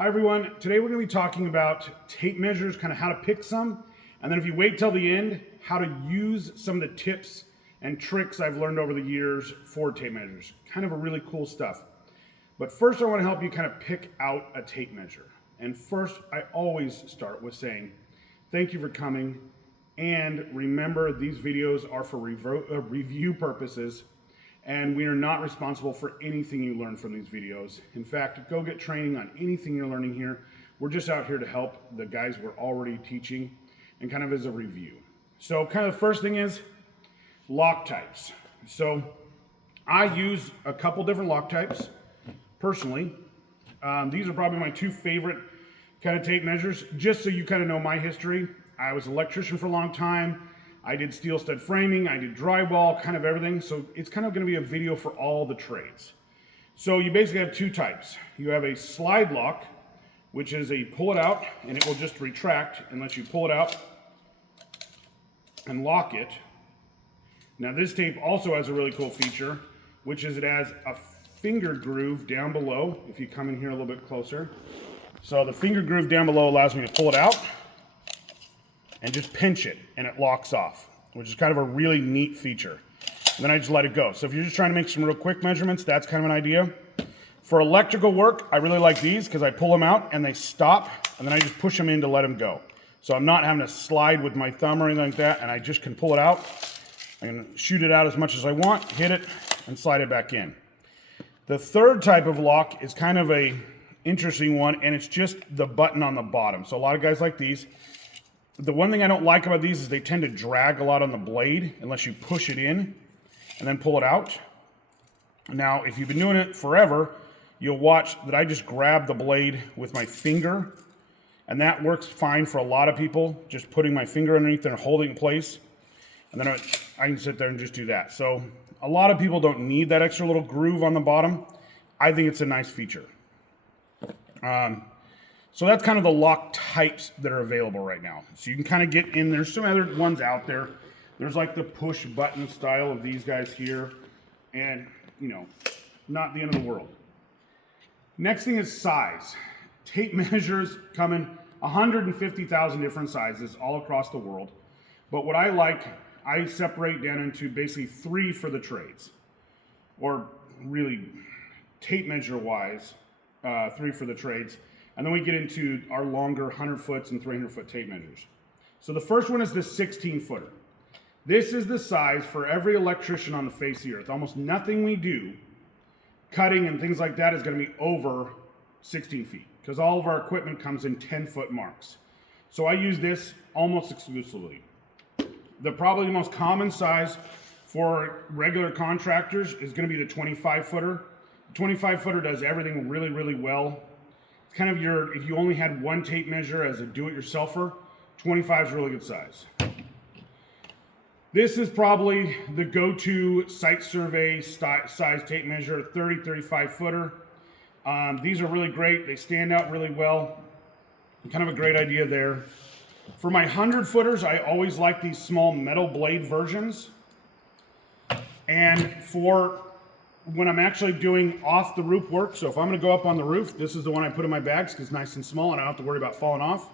Hi everyone, today we're going to be talking about tape measures, kind of how to pick some, and then if you wait till the end, how to use some of the tips and tricks I've learned over the years for tape measures. Kind of a really cool stuff. But first I want to help you kind of pick out a tape measure. And first I always start with saying, thank you for coming, and remember these videos are for review purposes, and we are not responsible for anything you learn from these videos. In fact, go get training on anything you're learning here. We're just out here to help the guys we're already teaching and kind of as a review. So kind of the first thing is lock types. So I use a couple different lock types personally. These are probably my two favorite kind of tape measures, just so you kind of know my history. I was an electrician for a long time. I did steel stud framing, I did drywall, kind of everything. So it's kind of going to be a video for all the trades. So you basically have two types. You have a slide lock, which is a pull it out and it will just retract unless you pull it out and lock it. Now this tape also has a really cool feature, which is it has a finger groove down below. If you come in here a little bit closer. So the finger groove down below allows me to pull it out and just pinch it and it locks off, which is kind of a really neat feature. And then I just let it go. So if you're just trying to make some real quick measurements, that's kind of an idea. For electrical work, I really like these because I pull them out and they stop, and then I just push them in to let them go. So I'm not having to slide with my thumb or anything like that, and I just can pull it out. I can shoot it out as much as I want, hit it, and slide it back in. The third type of lock is kind of a interesting one, and it's just the button on the bottom. So a lot of guys like these. The one thing I don't like about these is they tend to drag a lot on the blade unless you push it in and then pull it out. Now, if you've been doing it forever, you'll watch that I just grab the blade with my finger, and that works fine for a lot of people, just putting my finger underneath and holding it in place. And then I can sit there and just do that. So a lot of people don't need that extra little groove on the bottom. I think it's a nice feature. So that's kind of the lock types that are available right now. So you can kind of get in. There's some other ones out there. There's like the push button style of these guys here. And, you know, not the end of the world. Next thing is size. Tape measures come in 150,000 different sizes all across the world. But what I like, I separate down into basically 3 for the trades. Or really, tape measure wise, 3 for the trades. And then we get into our longer 100 foot and 300 foot tape measures. So the first one is the 16 footer. This is the size for every electrician on the face of the earth. Almost nothing we do, cutting and things like that, is going to be over 16 feet. Because all of our equipment comes in 10-foot marks. So I use this almost exclusively. The probably the most common size for regular contractors is going to be the 25 footer. The 25 footer does everything really, really well. It's kind of your, if you only had one tape measure as a do-it-yourselfer, 25 is a really good size. This is probably the go-to site survey size tape measure, 30, 35 footer. These are really great. They stand out really well. Kind of a great idea there. For my 100 footers, I always like these small metal blade versions. And for when I'm actually doing off the roof work, so if I'm going to go up on the roof, this is the one I put in my bags because it's nice and small and I don't have to worry about falling off.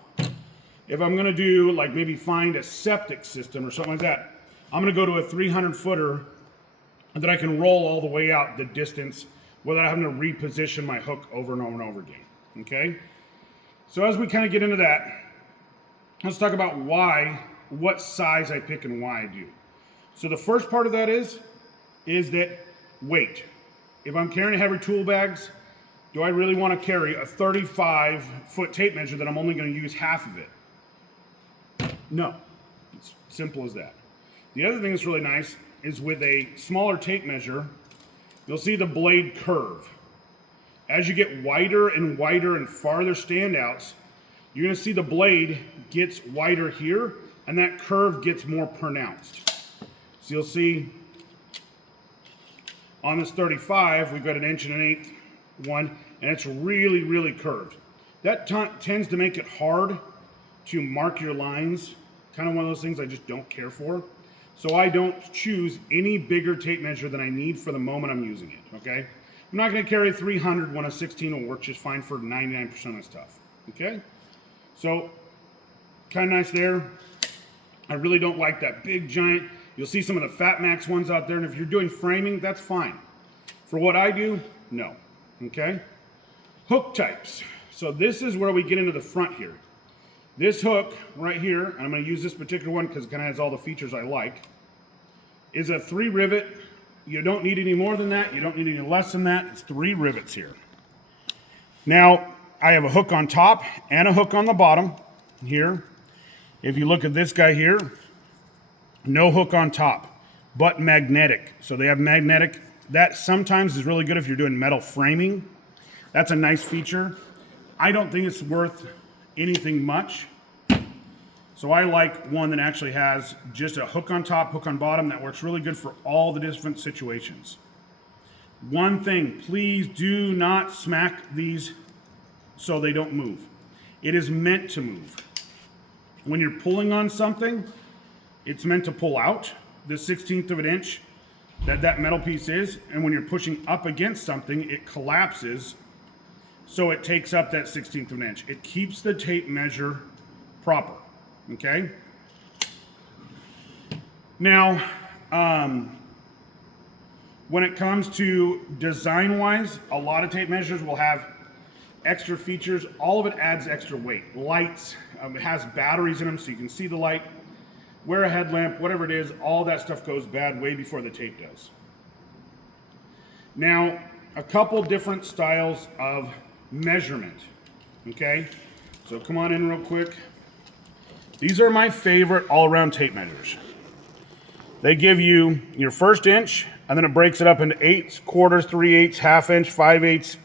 If I'm going to do, like, maybe find a septic system or something like that, I'm going to go to a 300 footer that I can roll all the way out the distance without having to reposition my hook over and over and over again. Okay? So as we kind of get into that, let's talk about what size I pick and why I do. So the first part of that is that weight. If I'm carrying heavy tool bags, do I really want to carry a 35-foot tape measure that I'm only going to use half of it? No. It's simple as that. The other thing that's really nice is with a smaller tape measure, you'll see the blade curve. As you get wider and wider and farther standouts, you're going to see the blade gets wider here, and that curve gets more pronounced. So you'll see on this 35, we've got an 1.1 one, and it's really, really curved. That tends to make it hard to mark your lines. Kind of one of those things I just don't care for. So I don't choose any bigger tape measure than I need for the moment I'm using it, okay? I'm not going to carry 300 when a 16 will work just fine for 99% of stuff. Okay? So, kind of nice there. I really don't like that big giant. You'll see some of the Fat Max ones out there, and if you're doing framing, that's fine. For what I do, no. Okay? Hook types. So this is where we get into the front here. This hook right here, and I'm going to use this particular one because it kind of has all the features I like, is a 3 rivet. You don't need any more than that. You don't need any less than that. It's 3 rivets here. Now, I have a hook on top and a hook on the bottom here. If you look at this guy here, no hook on top, but magnetic. So they have magnetic. That sometimes is really good if you're doing metal framing. That's a nice feature. I don't think it's worth anything much. So I like one that actually has just a hook on top, hook on bottom. That works really good for all the different situations. One thing, please do not smack these so they don't move. It is meant to move. When you're pulling on something, it's meant to pull out the 1/16 of an inch that metal piece is, and when you're pushing up against something, it collapses, so it takes up that 1/16 of an inch. It keeps the tape measure proper, okay? Now, when it comes to design-wise, a lot of tape measures will have extra features. All of it adds extra weight. Lights, it has batteries in them so you can see the light. Wear a headlamp, whatever it is, all that stuff goes bad way before the tape does. Now, a couple different styles of measurement, okay? So come on in real quick. These are my favorite all-around tape measures. They give you your 1 inch, and then it breaks it up into 8s, quarters, 3/8, 1/2 inch, 5/8,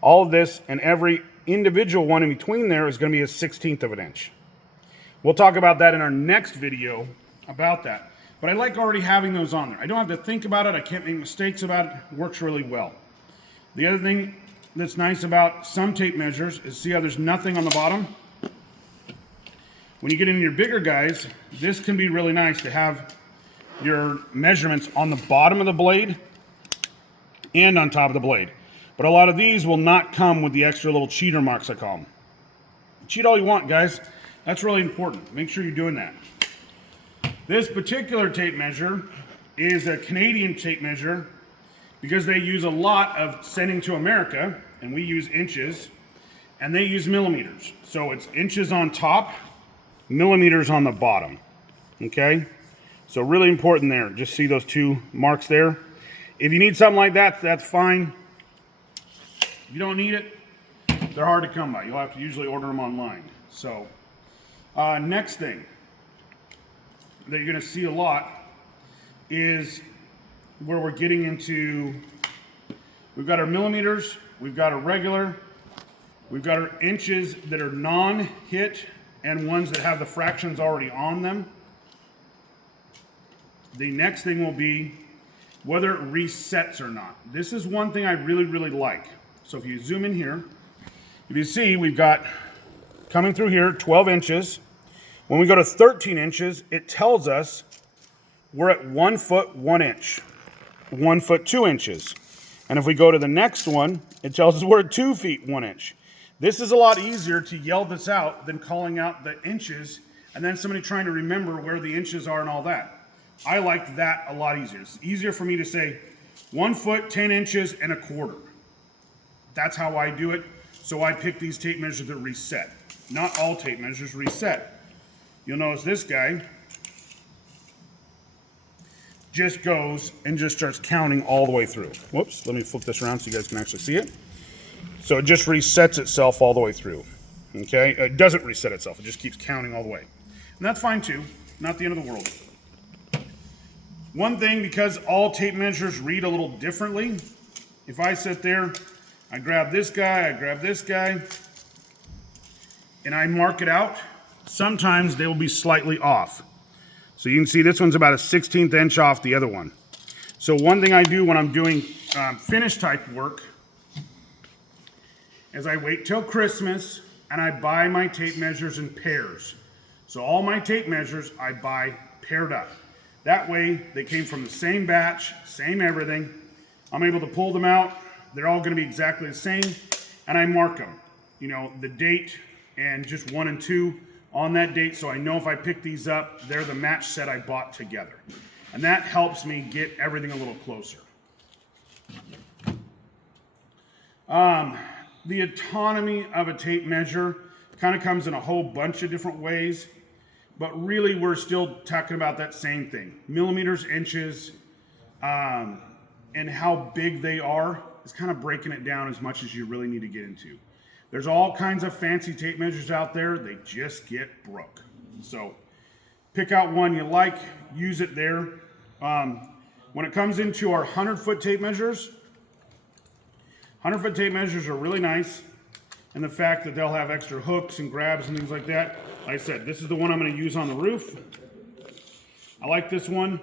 all of this, and every individual one in between there is going to be a 1/16 of an inch. We'll talk about that in our next video about that. But I like already having those on there. I don't have to think about it. I can't make mistakes about it. It works really well. The other thing that's nice about some tape measures is see how there's nothing on the bottom? When you get into your bigger guys, this can be really nice to have your measurements on the bottom of the blade and on top of the blade. But a lot of these will not come with the extra little cheater marks, I call them. Cheat all you want, guys. That's really important. Make sure you're doing that. This particular tape measure is a Canadian tape measure because they use a lot of sending to America, and we use inches, and they use millimeters. So it's inches on top, millimeters on the bottom, okay? So really important there. Just see those 2 marks there. If you need something like that, that's fine. If you don't need it, they're hard to come by. You'll have to usually order them online. So next thing that you're going to see a lot is where we're getting into, we've got our millimeters, we've got our regular, we've got our inches that are non-hit and ones that have the fractions already on them. The next thing will be whether it resets or not. This is one thing I really, really like. So if you zoom in here, if you see, we've got coming through here 12 inches. When we go to 13 inches, it tells us we're at 1 foot 1 inch, 1 foot 2 inches. And if we go to the next one, it tells us we're at 2 feet 1 inch. This is a lot easier to yell this out than calling out the inches and then somebody trying to remember where the inches are and all that. I like that a lot easier. It's easier for me to say 1 foot 10 inches and a quarter. That's how I do it. So I pick these tape measures that reset. Not all tape measures reset. You'll notice this guy just goes and just starts counting all the way through. Whoops, let me flip this around so you guys can actually see it. So it just resets itself all the way through. Okay, it doesn't reset itself, it just keeps counting all the way. And that's fine too, not the end of the world. One thing, because all tape measures read a little differently, if I sit there, I grab this guy, and I mark it out, sometimes they will be slightly off. So you can see this one's about a 1/16 inch off the other one. So one thing I do when I'm doing finish type work is I wait till Christmas and I buy my tape measures in pairs. So all my tape measures I buy paired up. That way they came from the same batch, same everything. I'm able to pull them out, They're all going to be exactly the same, and I mark them. You know, the date and just 1 and 2 on that date, so I know if I pick these up, they're the match set I bought together. And that helps me get everything a little closer. The autonomy of a tape measure kind of comes in a whole bunch of different ways, but really we're still talking about that same thing. Millimeters, inches, and how big they are is kind of breaking it down as much as you really need to get into. There's all kinds of fancy tape measures out there. They just get broke. So pick out one you like, use it there. When it comes into our 100-foot tape measures, 100-foot tape measures are really nice. And the fact that they'll have extra hooks and grabs and things like that. Like I said, this is the one I'm going to use on the roof. I like this one.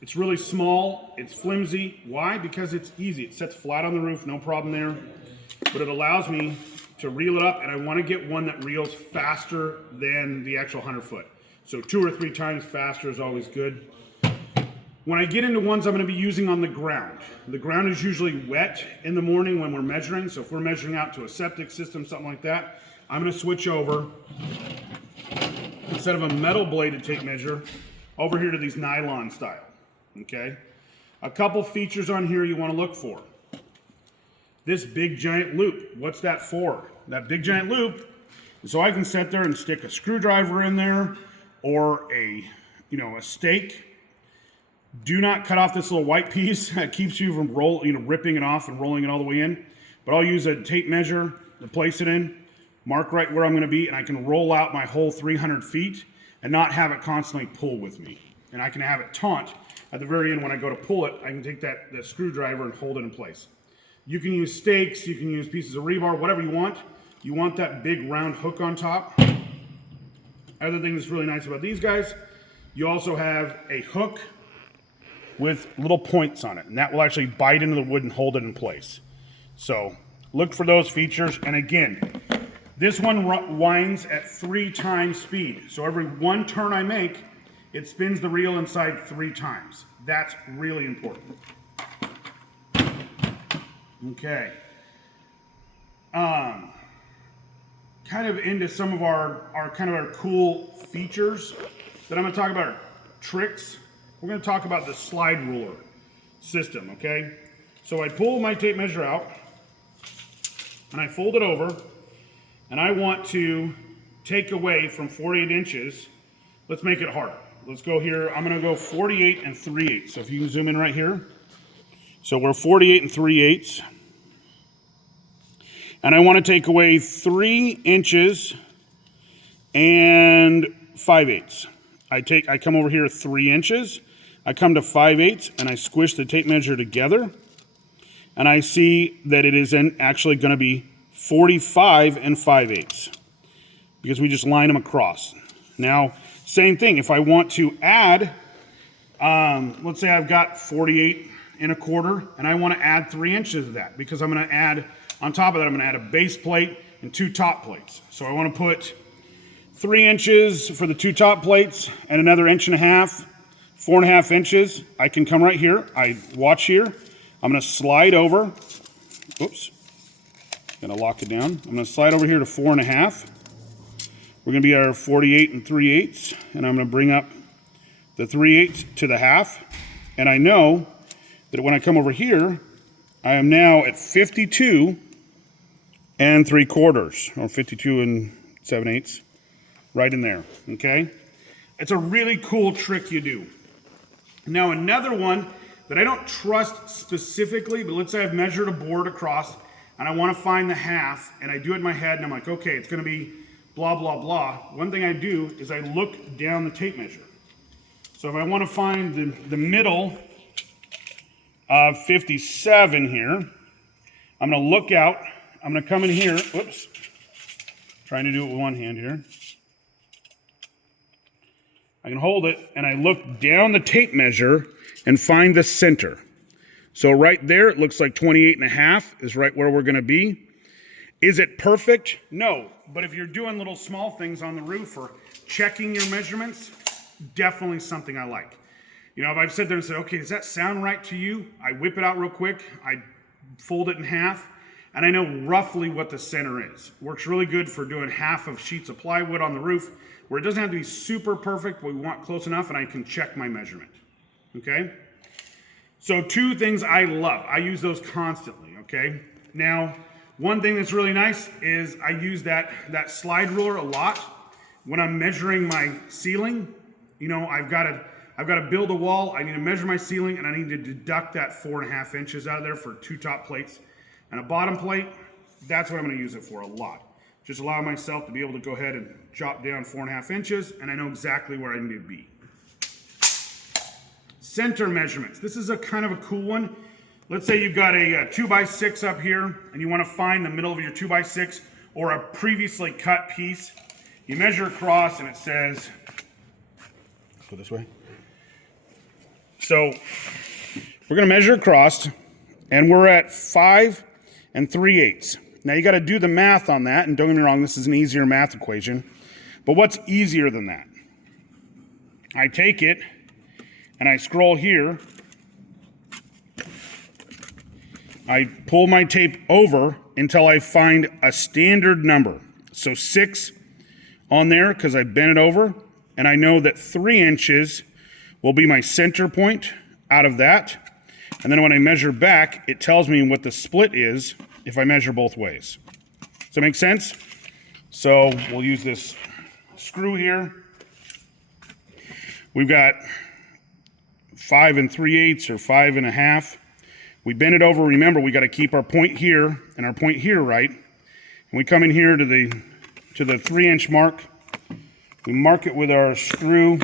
It's really small. It's flimsy. Why? Because it's easy. It sets flat on the roof, no problem there. But it allows me to reel it up, and I want to get one that reels faster than the actual 100-foot. So 2 or 3 times faster is always good. When I get into ones I'm going to be using on the ground is usually wet in the morning when we're measuring. So if we're measuring out to a septic system, something like that, I'm going to switch over, instead of a metal bladed tape measure, over here to these nylon style. Okay? A couple features on here you want to look for. This big giant loop. What's that for? That big giant loop is so I can sit there and stick a screwdriver in there or a stake. Do not cut off this little white piece. That keeps you from ripping it off and rolling it all the way in. But I'll use a tape measure to place it in, mark right where I'm going to be, and I can roll out my whole 300 feet and not have it constantly pull with me. And I can have it taunt at the very end when I go to pull it. I can take that screwdriver and hold it in place. You can use stakes, you can use pieces of rebar, whatever you want. You want that big round hook on top. Other thing that's really nice about these guys, you also have a hook with little points on it, and that will actually bite into the wood and hold it in place. So look for those features. And again, this one winds at 3 times speed. So every 1 turn I make, it spins the reel inside 3 times. That's really important. Okay. Kind of into some of our cool features that I'm going to talk about are tricks. We're going to talk about the slide ruler system, okay? So I pull my tape measure out, and I fold it over, and I want to take away from 48 inches. Let's make it harder. Let's go here. I'm going to go 48 and 3/8. So if you can zoom in right here. So we're 48 and 3/8. And I want to take away 3 inches and 5/8. I come over here 3 inches. I come to 5/8 and I squish the tape measure together. And I see that it is actually going to be 45 and 5/8 because we just line them across. Now, same thing. If I want to add, let's say I've got 48 and 1/4 and I want to add 3 inches of that because I'm going to add, on top of that, I'm going to add a base plate and 2 top plates. So I want to put 3 inches for the 2 top plates and another 1.5 inches, 4.5 inches. I can come right here. I watch here. I'm going to slide over. Oops. Going to lock it down. I'm going to slide over here to 4.5. We're going to be our 48 and 3/8. And I'm going to bring up the 3/8 to the half. And I know that when I come over here, I am now at 52 and 3/4, or 52 and 7/8, right in there, okay? It's a really cool trick you do. Now, another one that I don't trust specifically, but let's say I've measured a board across, and I want to find the half, and I do it in my head, and I'm like, okay, it's going to be blah, blah, blah. One thing I do is I look down the tape measure. So if I want to find the middle of 57 here, I'm going to look out. I'm going to come in here. Whoops. Trying to do it with one hand here. I can hold it, and I look down the tape measure and find the center. So right there, it looks like 28.5 is right where we're going to be. Is it perfect? No. But if you're doing little small things on the roof or checking your measurements, definitely something I like. You know, if I've sat there and said, okay, does that sound right to you? I whip it out real quick. I fold it in half, and I know roughly what the center is. Works really good for doing half of sheets of plywood on the roof, where it doesn't have to be super perfect, but we want close enough, and I can check my measurement, okay? So 2 things I love. I use those constantly, okay? Now, one thing that's really nice is I use that slide ruler a lot when I'm measuring my ceiling. You know, I've got to build a wall, I need to measure my ceiling, and I need to deduct that 4.5 inches out of there for 2 top plates and a bottom plate. That's what I'm going to use it for a lot. Just allow myself to be able to go ahead and chop down 4.5 inches, and I know exactly where I need to be. Center measurements. This is a kind of a cool one. Let's say you've got a 2x6 up here, and you want to find the middle of your 2x6 or a previously cut piece. You measure across, and it says, go this way. So we're going to measure across, and we're at 5 3/8. Now you got to do the math on that, and don't get me wrong, this is an easier math equation. But what's easier than that? I take it, and I scroll here. I pull my tape over until I find a standard number. So 6 on there, because I bent it over, and I know that 3 inches will be my center point out of that. And then when I measure back, it tells me what the split is if I measure both ways. Does that make sense? So we'll use this screw here. We've got 5 3/8 or 5 1/2. We bend it over. Remember, we got to keep our point here and our point here right. And we come in here to the 3-inch mark. We mark it with our screw.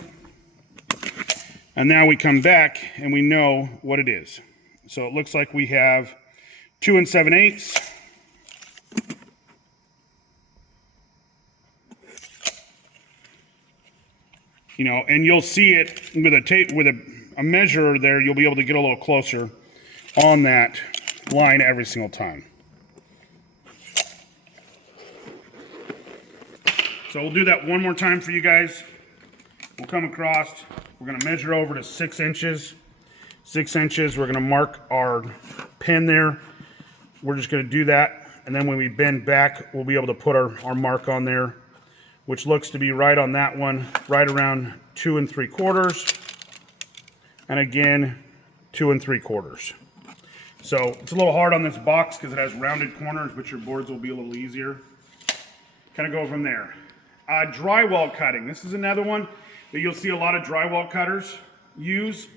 And now we come back and we know what it is. So it looks like we have 2 7/8. You know, and you'll see it with a tape, with a measure there, you'll be able to get a little closer on that line every single time. So we'll do that one more time for you guys. We'll come across, we're gonna measure over to 6 inches. 6 inches, we're gonna mark our pin there. We're just gonna do that, and then when we bend back, we'll be able to put our mark on there, which looks to be right on that one, right around 2 3/4. And again, 2 3/4. So it's a little hard on this box because it has rounded corners, but your boards will be a little easier. Kind of go from there. Drywall cutting. This is another one that you'll see a lot of drywall cutters use.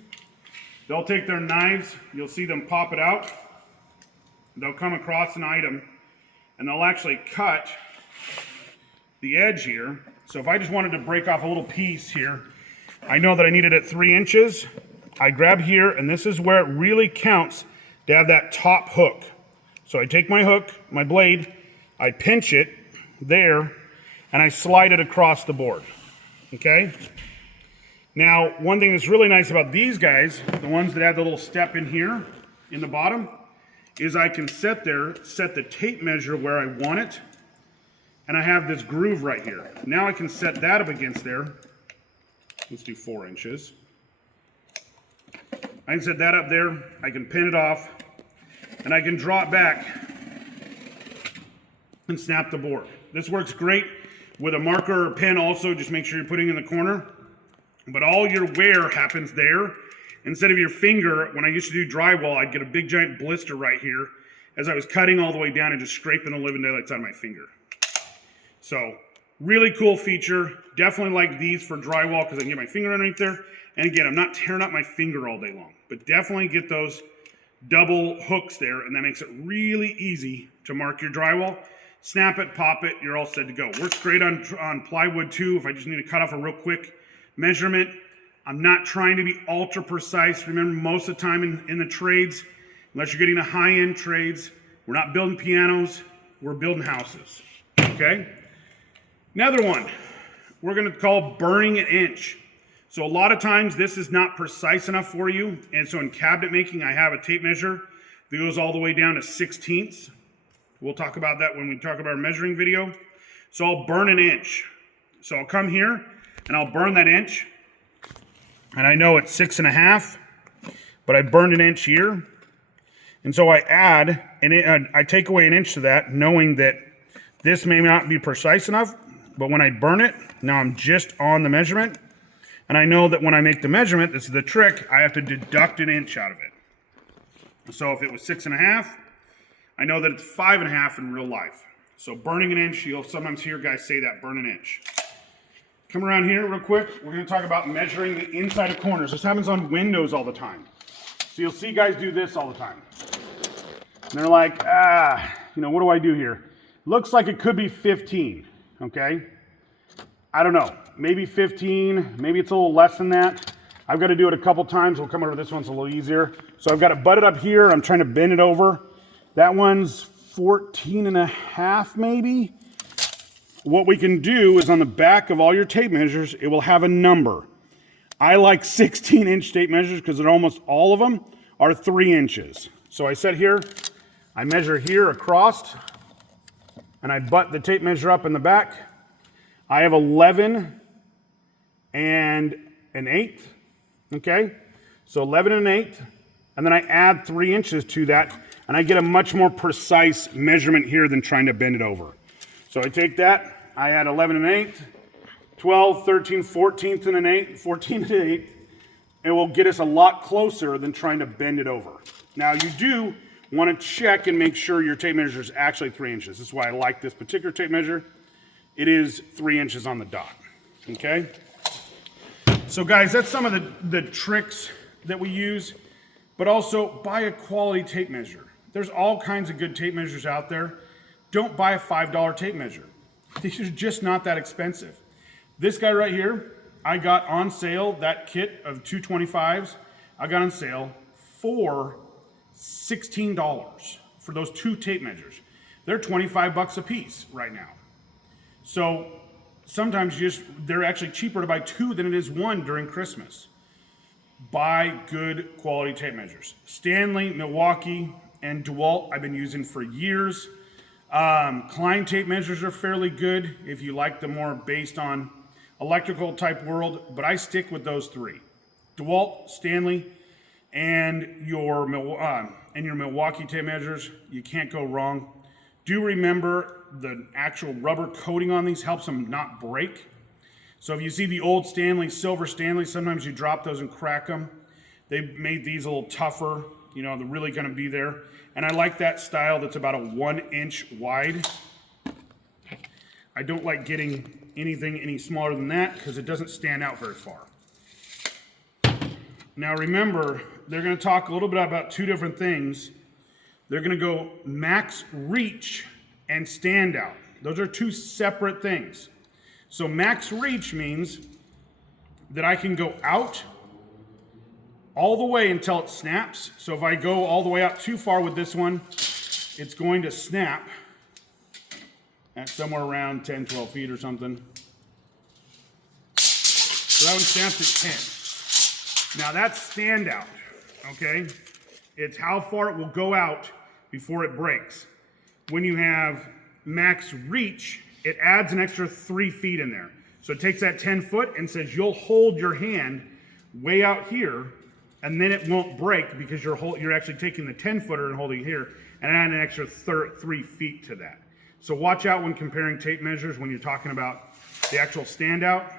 They'll take their knives, you'll see them pop it out. They'll come across an item and they'll actually cut the edge here. So if I just wanted to break off a little piece here, I know that I need it at 3 inches. I grab here, and this is where it really counts to have that top hook. So I take my hook, my blade, I pinch it there, and I slide it across the board, okay? Now, one thing that's really nice about these guys, the ones that have the little step in here, in the bottom, is I can set the tape measure where I want it, and I have this groove right here. Now I can set that up against there. Let's do 4 inches. I can set that up there, I can pin it off, and I can draw it back and snap the board. This works great with a marker or pen also, just make sure you're putting in the corner. But all your wear happens there. Instead of your finger, when I used to do drywall, I'd get a big giant blister right here as I was cutting all the way down and just scraping the living daylights out of my finger. So, really cool feature. Definitely like these for drywall because I can get my finger underneath there. And again, I'm not tearing up my finger all day long, but definitely get those double hooks there, and that makes it really easy to mark your drywall. Snap it, pop it, you're all set to go. Works great on plywood too, if I just need to cut off a real quick measurement. I'm not trying to be ultra precise. Remember, most of the time in the trades, unless you're getting the high-end trades, we're not building pianos, we're building houses, okay? Another one, we're gonna call burning an inch. So a lot of times this is not precise enough for you, and so in cabinet making, I have a tape measure that goes all the way down to 1/16. We'll talk about that when we talk about our measuring video. So I'll burn an inch. So I'll come here and I'll burn that inch. And I know it's 6 1/2, but I burned an inch here. And so I add, and I take away an inch to that, knowing that this may not be precise enough, but when I burn it, now I'm just on the measurement. And I know that when I make the measurement, this is the trick, I have to deduct an inch out of it. So if it was 6.5, I know that it's 5.5 in real life. So burning an inch, you'll sometimes hear guys say that, burn an inch. Come around here real quick. We're gonna talk about measuring the inside of corners. This happens on windows all the time. So you'll see guys do this all the time. And they're like, what do I do here? Looks like it could be 15, okay? I don't know, maybe 15, maybe it's a little less than that. I've got to do it a couple times. We'll come over to this one's a little easier. So I've got it butted up here. I'm trying to bend it over. That one's 14.5 maybe. What we can do is on the back of all your tape measures, it will have a number. I like 16-inch tape measures because almost all of them are 3 inches. So I set here, I measure here across, and I butt the tape measure up in the back. I have 11 and an eighth, okay? So 11 and an eighth, and then I add 3 inches to that, and I get a much more precise measurement here than trying to bend it over. So I take that, I add 11 and an eighth, 12, 13, 14th and an eighth, 14 and an eighth. It will get us a lot closer than trying to bend it over. Now you do want to check and make sure your tape measure is actually 3 inches. This is why I like this particular tape measure. It is 3 inches on the dot, okay? So guys, that's some of the tricks that we use, but also buy a quality tape measure. There's all kinds of good tape measures out there. Don't buy a $5 tape measure. These are just not that expensive. This guy right here, I got on sale, that kit of 225s, I got on sale for $16 for those 2 tape measures. They're 25 bucks a piece right now. So sometimes they're actually cheaper to buy 2 than it is 1 during Christmas. Buy good quality tape measures. Stanley, Milwaukee, and DeWalt I've been using for years. Klein tape measures are fairly good if you like the more based on electrical type world, but I stick with those 3. DeWalt, Stanley, and your Milwaukee tape measures. You can't go wrong. Do remember the actual rubber coating on these helps them not break. So if you see the old Stanley, silver Stanley, sometimes you drop those and crack them. They've made these a little tougher, they're really gonna be there. And I like that style that's about a 1 inch wide. I don't like getting anything any smaller than that because it doesn't stand out very far. Now remember, they're gonna talk a little bit about 2 different things. They're gonna go max reach and standout. Those are 2 separate things. So max reach means that I can go out all the way until it snaps. So if I go all the way out too far with this one, it's going to snap at somewhere around 10, 12 feet or something. So that one snaps at 10. Now that's standout, okay? It's how far it will go out before it breaks. When you have max reach, it adds an extra 3 feet in there. So it takes that 10 foot and says you'll hold your hand way out here, and then it won't break because you're actually taking the 10 footer and holding it here and add an extra 3 feet to that. So watch out when comparing tape measures when you're talking about the actual standout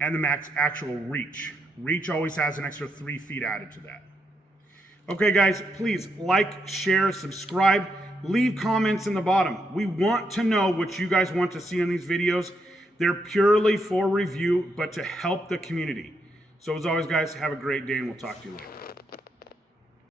and the max actual reach. Reach always has an extra 3 feet added to that. Okay guys, please like, share, subscribe, leave comments in the bottom. We want to know what you guys want to see in these videos. They're purely for review, but to help the community. So as always guys, have a great day and we'll talk to you later.